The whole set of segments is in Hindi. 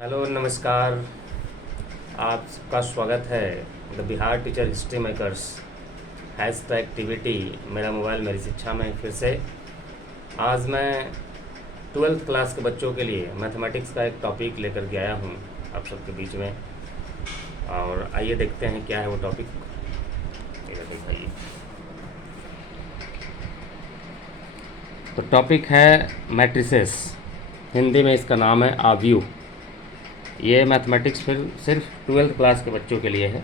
हेलो नमस्कार। आप सबका स्वागत है the Bihar teacher history makers hash activity मेरा मोबाइल मेरी शिक्षा में फिर से। आज मैं 12th क्लास के बच्चों के लिए मैथमेटिक्स का एक टॉपिक लेकर के आया हूँ आप सबके बीच में। और आइए देखते हैं क्या है वो टॉपिक। ये दिखाइए। तो टॉपिक है मैट्रिसेस, हिंदी में इसका नाम है आव्यूह। ये मैथमेटिक्स फिर सिर्फ 12th क्लास के बच्चों के लिए है,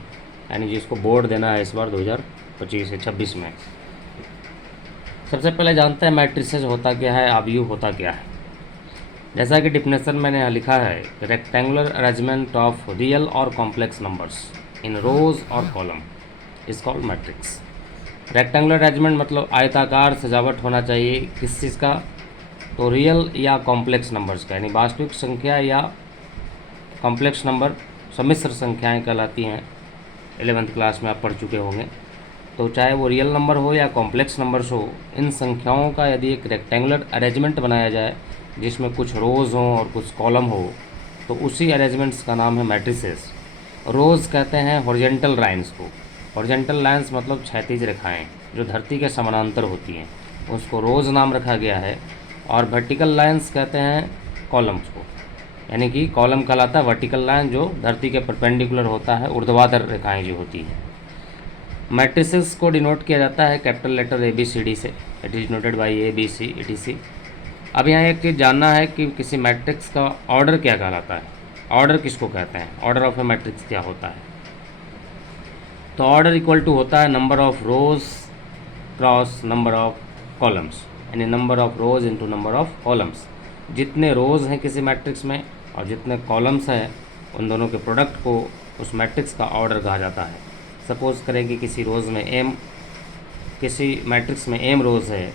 यानी जिसको बोर्ड देना है इस बार 2025 से 26 में। सबसे पहले जानते हैं मैट्रिसेस होता क्या है, आव्यूह होता क्या है। जैसा कि डिफिनेशन मैंने यहाँ लिखा है, रेक्टेंगुलर अरेंजमेंट ऑफ रियल और कॉम्प्लेक्स नंबर्स इन रोज और column is called matrix. Rectangular arrangement मतलब आयताकार सजावट होना चाहिए किस चीज़ का, तो रियल या कॉम्प्लेक्स नंबर्स का, यानी वास्तविक संख्या या कॉम्प्लेक्स नंबर सम्मिश्र संख्याएं कहलाती हैं। 11th क्लास में आप पढ़ चुके होंगे। तो चाहे वो रियल नंबर हो या कॉम्प्लेक्स नंबर्स हो, इन संख्याओं का यदि एक रेक्टेंगुलर अरेंजमेंट बनाया जाए जिसमें कुछ रोज़ हों और कुछ कॉलम हो, तो उसी अरेंजमेंट्स का नाम है मैट्रिसेस। रोज़ कहते हैं हॉरिजॉन्टल लाइंस को। हॉरिजॉन्टल लाइंस मतलब क्षैतिज रेखाएँ जो धरती के समानांतर होती हैं, उसको रोज़ नाम रखा गया है। और वर्टिकल लाइंस कहते हैं कॉलम्स को, यानी कि कॉलम कहलाता है वर्टिकल लाइन जो धरती के परपेंडिकुलर होता है, ऊर्ध्वाधर रेखाएं जो होती हैं। मैट्रिसेस को डिनोट किया जाता है कैपिटल लेटर ABCD से। It is noted by ABC ETC। अब यहाँ एक चीज़ जानना है कि किसी मैट्रिक्स का ऑर्डर क्या कहलाता है। ऑर्डर किसको कहते हैं, ऑर्डर ऑफ ए मैट्रिक्स क्या होता है। तो ऑर्डर इक्वल टू होता है number of rows cross number of columns, यानी number of rows into number of columns. जितने रोज़ हैं किसी मैट्रिक्स में और जितने कॉलम्स हैं, उन दोनों के प्रोडक्ट को उस मैट्रिक्स का ऑर्डर कहा जाता है। सपोज़ करें कि किसी मैट्रिक्स में m रोज़ है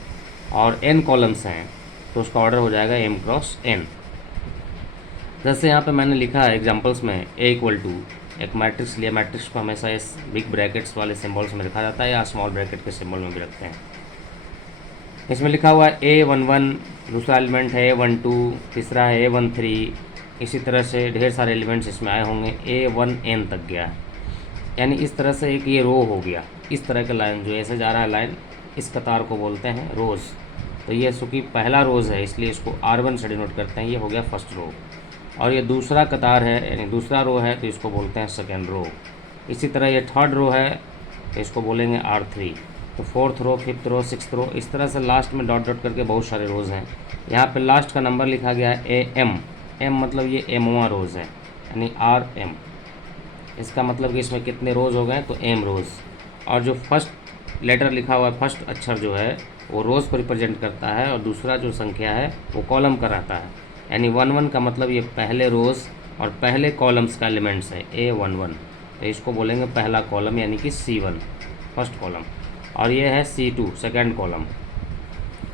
और n कॉलम्स हैं, तो उसका ऑर्डर हो जाएगा m क्रॉस n। जैसे यहाँ पे मैंने लिखा है एग्जांपल्स में a इक्वल टू, एक मैट्रिक्स लिया। मैट्रिक्स को हमेशा इस बिग ब्रैकेट्स वाले सिम्बल्स में लिखा जाता है या स्मॉल ब्रैकेट के सिम्बल में भी रखते हैं। इसमें लिखा हुआ है A11, दूसरा एलिमेंट है A12, तीसरा है A13। इसी तरह से ढेर सारे एलिमेंट्स इसमें आए होंगे, A1n तक गया है। यानी इस तरह से एक ये रो हो गया। इस तरह का लाइन जो ऐसे जा रहा है लाइन, इस कतार को बोलते हैं रोज़। तो ये चूँकि पहला रोज़ है इसलिए इसको R1 से डिनोट करते हैं, ये हो गया फर्स्ट रो। और ये दूसरा कतार है यानी दूसरा रो है, तो इसको बोलते हैं सेकेंड रो। इसी तरह ये थर्ड रो है तो इसको बोलेंगे R3। तो fourth row, fifth row, sixth row, इस तरह से लास्ट में डॉट डॉट करके बहुत सारे रोज़ हैं। यहाँ पे लास्ट का नंबर लिखा गया है AM। M मतलब ये mवां रोज़ है, यानी RM। इसका मतलब कि इसमें कितने रोज़ हो गए, तो m रोज़। और जो फर्स्ट लेटर लिखा हुआ है, फर्स्ट अक्षर जो है वो रोज़ को रिप्रेजेंट करता है, और दूसरा जो संख्या है वो कॉलम का रहता है। यानी 1 का मतलब ये पहले रोज़ और पहले कॉलम्स का एलिमेंट्स है A11। तो इसको बोलेंगे पहला कॉलम, यानी कि C1 फर्स्ट कॉलम। और ये है C2 सेकेंड कॉलम।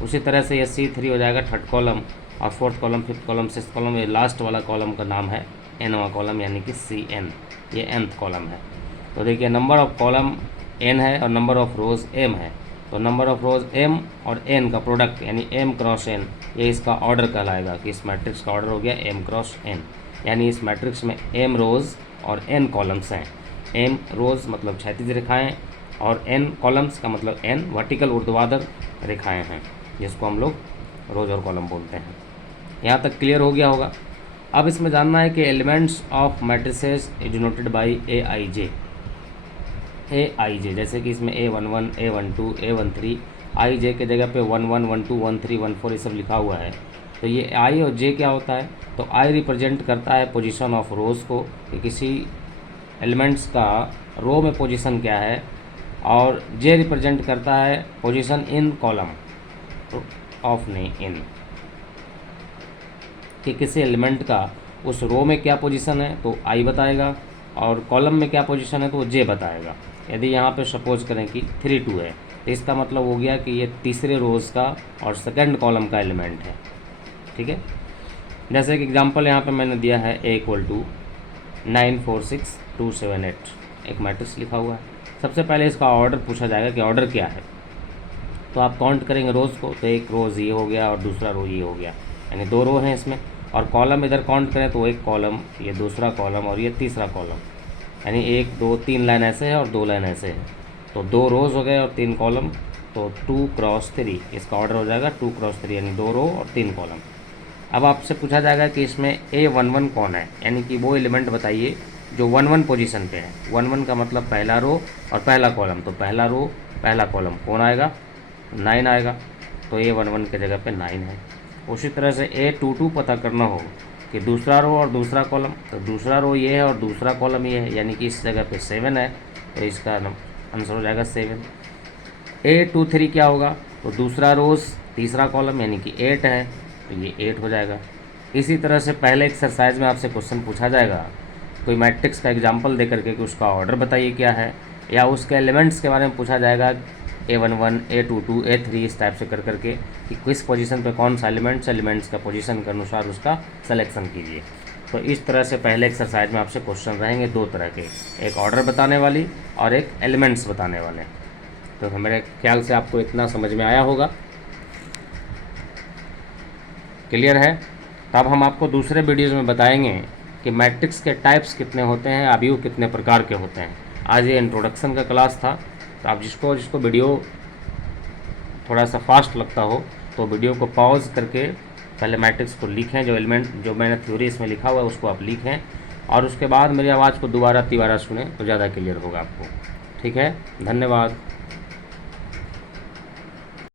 उसी तरह से ये C3 हो जाएगा थर्ड कॉलम, और fourth column, fifth column, sixth column. ये लास्ट वाला कॉलम का नाम है nवां कॉलम, यानी कि CN, ये nth कॉलम है। तो देखिए नंबर ऑफ कॉलम n है और नंबर ऑफ रोज़ m है। तो नंबर ऑफ रोज़ m और n का प्रोडक्ट यानी m क्रॉस n, ये इसका ऑर्डर कहलाएगा कि इस मैट्रिक्स का ऑर्डर हो गया m क्रॉस n। यानी इस मैट्रिक्स में m रोज़ और n कॉलम्स हैं। m रोज़ मतलब क्षैतिज रेखाएँ, और n कॉलम्स का मतलब n वर्टिकल ऊर्ध्वाधर रेखाएं हैं, जिसको हम लोग रोज और कॉलम बोलते हैं। यहाँ तक क्लियर हो गया होगा। अब इसमें जानना है कि elements of matrices is denoted by AIJ। जैसे कि इसमें A11, A12, A13, IJ के जगह पे 11, 12, 13, 14 ये सब लिखा हुआ है। तो ये I और J क्या होता है, तो I रिप्रेजेंट करता है पोजीशन ऑफ रोज़ को, कि किसी एलिमेंट्स का रो में पोजीशन क्या है, और J रिप्रेजेंट करता है पोजीशन इन कॉलम ऑफ इन, कि किसी एलिमेंट का उस रो में क्या पोजीशन है तो I बताएगा, और कॉलम में क्या पोजीशन है तो वो J बताएगा। यदि यहाँ पे सपोज करें कि 3 2 है, तो इसका मतलब हो गया कि ये तीसरे रोज़ का और सेकंड कॉलम का एलिमेंट है। ठीक है, जैसे कि एग्जांपल यहाँ पे मैंने दिया है A इक्वल टू 9 4 6 2 7 8, एक मैट्रिक्स लिखा हुआ है। सबसे पहले इसका ऑर्डर पूछा जाएगा कि ऑर्डर क्या है। तो आप काउंट करेंगे रोज़ को, तो एक रोज़ ये हो गया और दूसरा रो ये हो गया, यानी 2 रो हैं इसमें। और कॉलम इधर काउंट करें तो एक कॉलम, ये दूसरा कॉलम और ये तीसरा कॉलम, यानी 1 2 3 लाइन ऐसे है और 2 लाइन ऐसे है, तो 2 रोज़ हो गए और 3 कॉलम, तो 2 क्रॉस 3 इसका ऑर्डर हो जाएगा 2 क्रॉस 3, यानी 2 रो और 3 कॉलम। अब आपसे पूछा जाएगा कि इसमें A11 कौन है, यानी कि वो एलिमेंट बताइए जो 1 1 पोजीशन पे है। 1 1 का मतलब पहला रो और पहला कॉलम, तो पहला रो पहला कॉलम कौन आएगा, 9 आएगा, तो A11 के जगह पे 9 है। उसी तरह से A22 पता करना हो कि दूसरा रो और दूसरा कॉलम, तो दूसरा रो ये है और दूसरा कॉलम ये है, यानी कि इस जगह पे 7 है, तो इसका आंसर हो जाएगा 7। A23 क्या होगा, तो दूसरा रोज़ तीसरा कॉलम यानी कि 8 है, तो ये 8 हो जाएगा। इसी तरह से पहले एक्सरसाइज में आपसे क्वेश्चन पूछा जाएगा कोई मैट्रिक्स का एग्जांपल दे करके कि उसका ऑर्डर बताइए क्या है, या उसके एलिमेंट्स के बारे में पूछा जाएगा A11 A22 A3 इस टाइप से कर करके कि किस पोजीशन पे कौन सा एलिमेंट्स का पोजीशन के अनुसार उसका सिलेक्शन कीजिए। तो इस तरह से पहले एक्सरसाइज में आपसे क्वेश्चन रहेंगे 2 तरह के, एक ऑर्डर बताने वाली और एक एलिमेंट्स बताने वाले। तो मेरे ख्याल से आपको इतना समझ में आया होगा, क्लियर है। तब हम आपको दूसरे वीडियोज़ में बताएंगे कि मैट्रिक्स के टाइप्स कितने होते हैं, अवयव कितने प्रकार के होते हैं। आज ये इंट्रोडक्शन का क्लास था, तो आप जिसको वीडियो थोड़ा सा फास्ट लगता हो तो वीडियो को पॉज करके पहले मैट्रिक्स को लिखें, जो एलिमेंट जो मैंने थ्योरी इसमें लिखा हुआ है उसको आप लिखें, और उसके बाद मेरी आवाज़ को दोबारा तिबारा सुने तो ज़्यादा क्लियर होगा आपको। ठीक है, धन्यवाद।